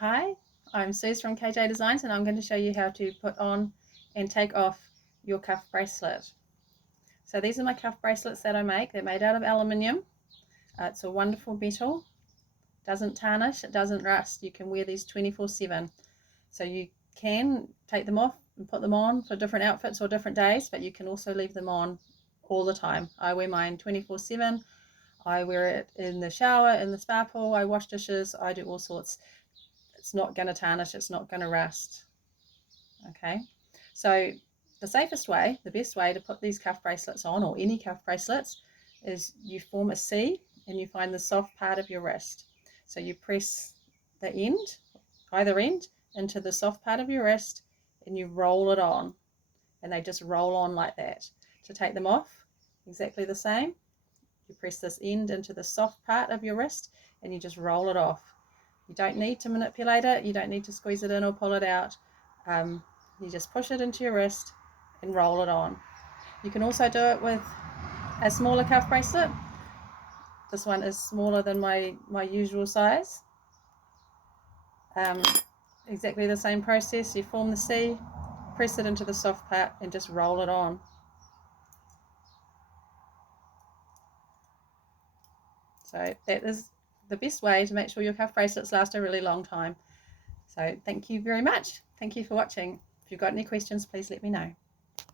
Hi, I'm Suze from KJ Designs, and I'm going to show you how to put on and take off your cuff bracelet. So these are my cuff bracelets that I make. They're made out of aluminium. It's a wonderful metal. Doesn't tarnish, it doesn't rust. You can wear these 24/7. So you can take them off and put them on for different outfits or different days, but you can also leave them on all the time. I wear mine 24/7. I wear it in the shower, in the spa pool, I wash dishes, I do all sorts. It's not going to tarnish, it's not going to rust. Okay, so the safest way, the best way to put these cuff bracelets on, or any cuff bracelets, is you form a C and you find the soft part of your wrist. So you press the end, either end, into the soft part of your wrist and you roll it on, and they just roll on like that. To take them off, exactly the same. You press this end into the soft part of your wrist and you just roll it off. You don't need to manipulate it, you don't need to squeeze it in or pull it out. You just push it into your wrist and roll it on. You can also do it with a smaller cuff bracelet. This one is smaller than my usual size. Exactly the same process. You form the C, press it into the soft part and just roll it on. So that is the best way to make sure your cuff bracelets last a really long time. So thank you very much. Thank you for watching. If you've got any questions, please let me know.